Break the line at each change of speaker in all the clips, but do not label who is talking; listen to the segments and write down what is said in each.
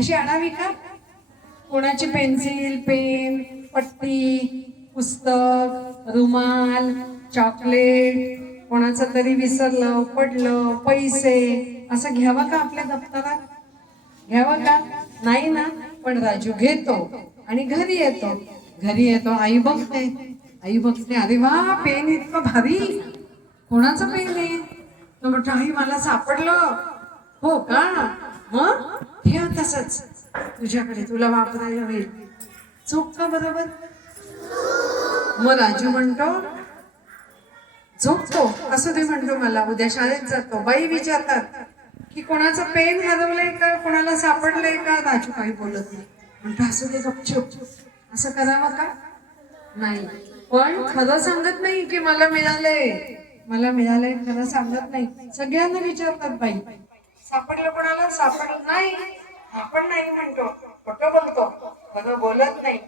अशी आणावी का? कोणाची पेन्सिल पेन पट्टी पुस्तक रुमाल चॉकलेट कोणाचं तरी विसरलं पडलं पैसे असं घ्यावं का आपल्या दप्तरात? घ्यावं का? नाही ना पण राजू घेतो आणि घरी येतो. घरी येतो आई बघते. आई बघते अरे वा पेन इतकं भारी. कोणाचं पेन आहे? तो म्हणतो आई मला सापडलं. हो का? मग? तसंच तुझ्याकडे तुला वापरायला होईल. चूक का बरोबर? मग राजू म्हणतो झोपतो असं ते म्हणतो मला. उद्या शाळेत जातो. बाई विचारतात की कोणाचं पेन हरवलंय का? कोणाला सापडलंय का? राजू काही बोलत नाही. म्हणतो असं ते गपचूप असं करावं का? नाही. पण खरं सांगत नाही की मला मिळालंय. मला मिळालंय खरं सांगत नाही. सगळ्यांना विचारतात बाई सापडलं कोणाला? सापडलं नाही. आपण नाही म्हणतो खोटं बोलतो खरं बोलत नाही.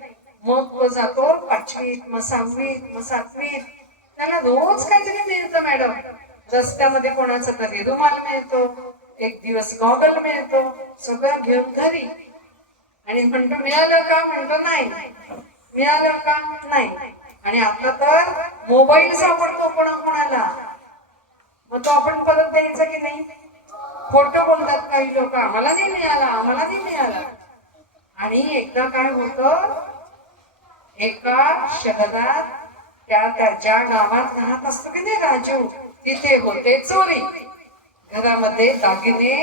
मग तो जातो पाचवीत मग सहावीत मग सातवीत. त्याला रोज काहीतरी मिळतं मॅडम. रस्त्यामध्ये कोणाचा तरी रुमाल मिळतो एक दिवस गॉगल मिळतो सगळं घेऊन घरी. आणि म्हणतो मिळालं का? म्हणतो नाही. मिळालं का? नाही. आणि आता तर मोबाईल सापडतो कोणा कोणाला मग तो आपण परत द्यायचा की नाही? खोटं बोलतात काही लोक. आम्हाला नाही मिळाला आम्हाला नाही मिळाला. आणि एकदा काय होतं? एका शहरात त्या त्याच्या गावात राहत असतो की नाही राजू? तिथे होते चोरी. घरामध्ये दागिने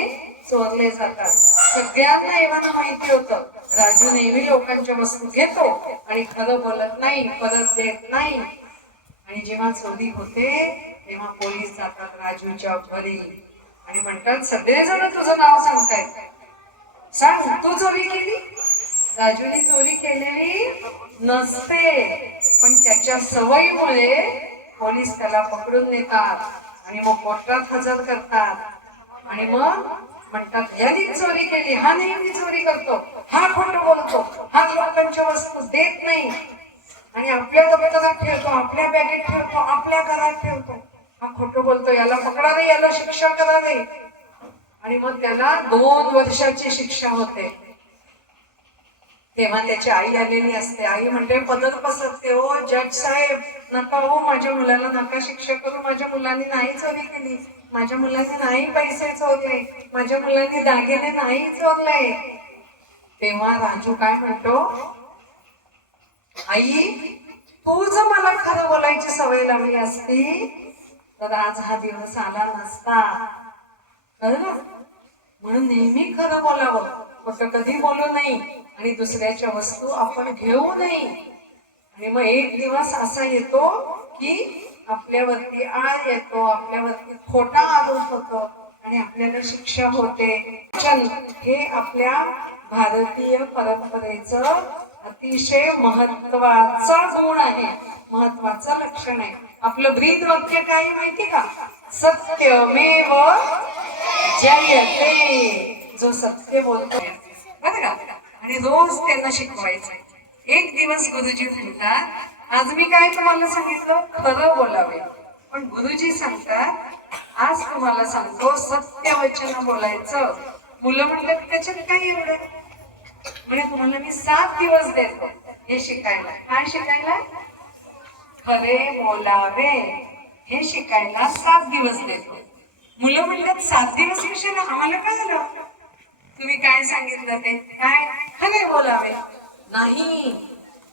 चोरले जातात. सगळ्यांना एव्हाना माहिती होतं. राजू नेहमी लोकांच्या वस्तू घेतो आणि खरं बोलत नाही परत देत नाही. आणि जेव्हा चोरी होते तेव्हा पोलीस जातात राजूच्या घरी. आणि म्हणतात सगळेजण तुझं नाव सांगतायत. सांग तू चोरी केली? राजूने चोरी केलेली नसते. पण त्याच्या सवयीमुळे पोलीस त्याला पकडून नेतात आणि मग कोर्टात हजर करतात. आणि मग म्हणतात यांनी चोरी केली हा नेहमी चोरी करतो हा खोट बोलतो हा लोकांच्या वस्तू देत नाही. आणि आपल्या दप्तरात ठेवतो आपल्या बॅगेत ठेवतो आपल्या घरात ठेवतो. हा खोटं बोलतो याला पकडा नाही याला शिक्षा करा नाही आणि मग त्याला दोन वर्षाची शिक्षा होते. तेव्हा त्याची आई आलेली असते. आई म्हणते पदर पसरते हो जज साहेब. नका हो माझ्या मुलाला नका शिक्षा करू. माझ्या मुलांनी नाही चोरी केली. माझ्या मुलांनी नाही पैसे चोरले. माझ्या मुलांनी दागिने नाही चोरले. तेव्हा राजू काय म्हणतो आई तू जर मला खरं बोलायची सवय लावली असती तर आज हा दिवस आला नसता. कळलं म्हणून नेहमी खरं बोलावं. फक्त कधी बोलू नाही आणि दुसऱ्याच्या वस्तू आपण घेऊ नाही आणि मग एक दिवस असा येतो की आपल्यावरती आळ येतो आपल्यावरती खोटा आरोप होतो आणि आपल्याला शिक्षा होते. हे आपल्या भारतीय परंपरेचं अतिशय महत्त्वाचा गुण आहे. महत्वाचं लक्षण आहे. आपलं ब्रीद वाक्य काय माहिती का? सत्यमेव जयते जो सत्य बोलतो बरं का? आणि रोज त्यांना शिकवायचं एक दिवस गुरुजी म्हणतात आज मी काय तुम्हाला सांगितलं? खरं बोलावे. पण गुरुजी सांगतात आज तुम्हाला सांगतो सत्य वचन बोलायचं. मुलं म्हणतात त्याच्यात काय एवढं? म्हणजे तुम्हाला मी सात दिवस देतो हे शिकायला. काय शिकायला? खरे बोलावे हे शिकायला सात दिवस देतो. मुलं म्हणतात सात दिवस कशाला आम्हाला काय झालं तुम्ही काय सांगितलं ते? काय? खरे बोलावे नाही.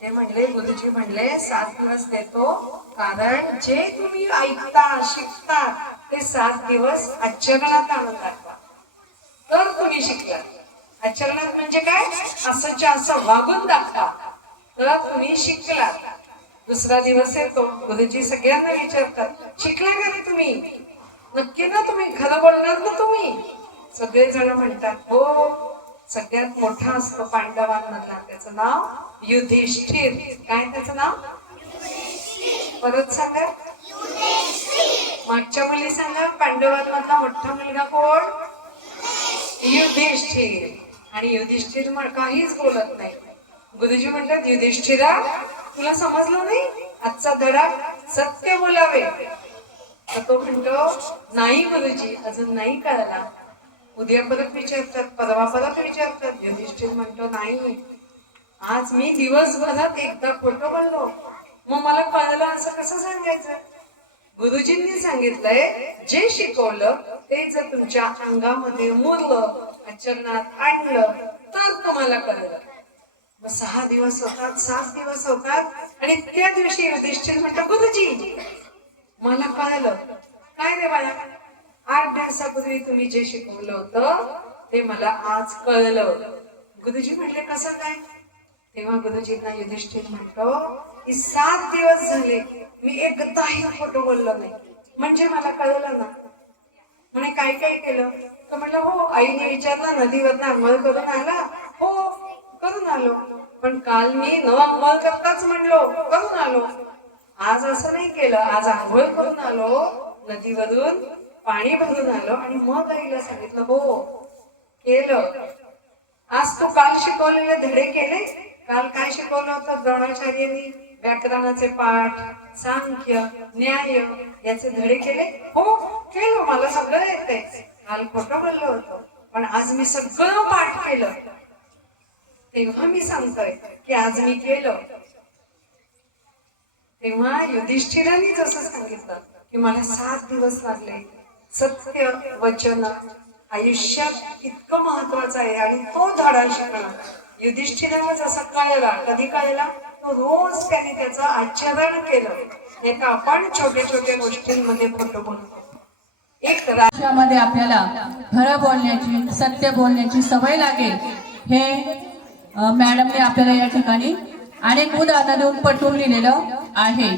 ते म्हणले गुरुजी म्हणले सात दिवस देतो कारण जे तुम्ही ऐकता शिकता ते सात दिवस आचरणात आणून तर तुम्ही शिकला. आचरणात म्हणजे काय? असंच्या असं वागून दाखवा तर तुम्ही शिकला दुसरा दिवस येतो गुरुजी सगळ्यांना विचारतात शिकले का रे तुम्ही? नक्की ना तुम्ही? खरं बोलणार ना तुम्ही? सगळेजण म्हणतात हो सगळ्यात मोठा असतो पांडवांमधला त्याचं नाव युधिष्ठिर. काय त्याचं नाव? परत सांगा. मागच्या मुली सांगा पांडवांमधला मोठा मुलगा कोण? युधिष्ठिर. आणि युधिष्ठिर काहीच बोलत नाही. गुरुजी म्हणतात युधिष्ठिरा तुला समजलं नाही? आजचा धडा सत्य बोलावे. तर तो म्हणतो नाही गुरुजी अजून नाही कळला. उद्या परत विचारतात परवा परत विचारतात. युधिष्ठिर म्हणतो नाही. आज मी दिवसभरात एकदा खोटं बोललो. मग मला कळलं असं कसं सांगायचं? गुरुजींनी सांगितलंय जे शिकवलं ते जर तुमच्या अंगामध्ये मुरलं आचरणात आणलं तर तुम्हाला कळलं. सहा दिवस होतात सात दिवस होतात आणि त्या दिवशी युधिष्ठिर म्हणतो गुरुजी मला कळलं. काय रे बाळा? आठ दिवसापूर्वी तुम्ही जे शिकवलं होतं ते मला आज कळलं. गुरुजी म्हटले कसं काय? तेव्हा गुरुजींना युधिष्ठिर म्हणतो की सात दिवस झाले मी एकदाही फोटो बोललो नाही. म्हणजे मला कळलं ना? म्हणे काय काय केलं? तर म्हटलं हो आईने विचारलं नदीवरनं अंघोळ करून आला हो करून आलो. पण काल मी न अंघोळ करताच म्हणलो करून आलो. आज असं नाही केलं. आज आंघोळ करून आलो नदीवरून पाणी भरून आलो आणि मग आईला सांगितलं हो केलं. आज तू काल शिकवलेले धडे केले? काल काय शिकवलं होतं? द्रोणाचार्यांनी व्याकरणाचे पाठ सांख्य न्याय याचे धडे केले? हो केलं. मला सगळं येते काल खोटं बोललो होतो. पण आज मी सगळं पाठ केलं. तेव्हा मी सांगतोय की आज मी केलं तेव्हा युधिष्ठिरांनी जसं सांगितलं की मला सात दिवस लागले. सत्य वचन आयुष्यात इतकं महत्वाचं आहे आणि तो धडा शिकणं युधिष्ठिरांना जसं कळला कधी कळला तो रोज त्याने त्याचं आचरण केलं. एक तर आपण छोट्या छोट्या गोष्टींमध्ये फोटो बोलतो. एक
राष्ट्रामध्ये आपल्याला खरं बोलण्याची सत्य बोलण्याची सवय लागेल हे मॅडमने आपल्याला या ठिकाणी अनेक उदाहरणं देऊन पटवून लिहिलेलं आहे.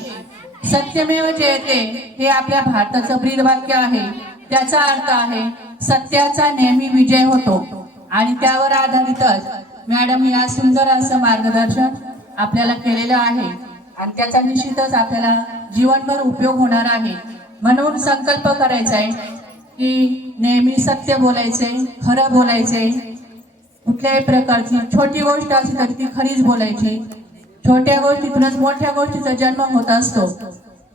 सत्यमेव जयते हे आपल्या भारताचं ब्रीदवाक्य आहे. त्याचा अर्थ आहे सत्याचा नेहमी विजय होतो. आणि त्यावर आधारितच मॅडम या सुंदर असं मार्गदर्शन आपल्याला केलेलं आहे. आणि त्याचा निश्चितच आपल्याला जीवनभर उपयोग होणार आहे. म्हणून संकल्प करायचा आहे की नेहमी सत्य बोलायचे खरं बोलायचे कुठल्याही प्रकारची छोटी गोष्ट असली तरी ती खरीच बोलायची. छोट्या गोष्टीतूनच मोठ्या गोष्टीचा जन्म होत असतो.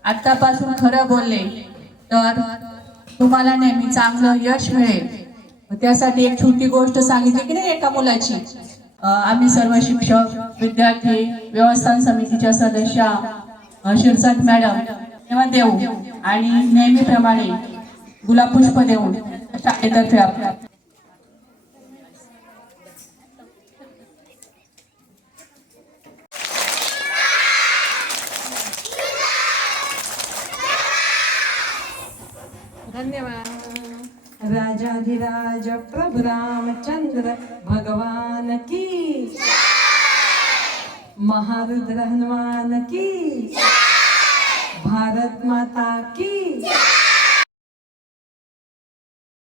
आतापासून खरं बोलले तर तुम्हाला नेहमी चांगलं यश मिळेल. त्यासाठी एक छोटी गोष्ट सांगितली की नाही एका मुलाची? आम्ही सर्व शिक्षक विद्यार्थी व्यवस्थान समितीच्या सदस्य शिरसाट मॅडम तेव्हा देऊ. आणि नेहमीप्रमाणे गुलाबपुष्प देऊन शाळेतर्फे आपल्या
राजाधिराज प्रभु रामचंद्र भगवान की महारुद्र हनुमान की भारत माता की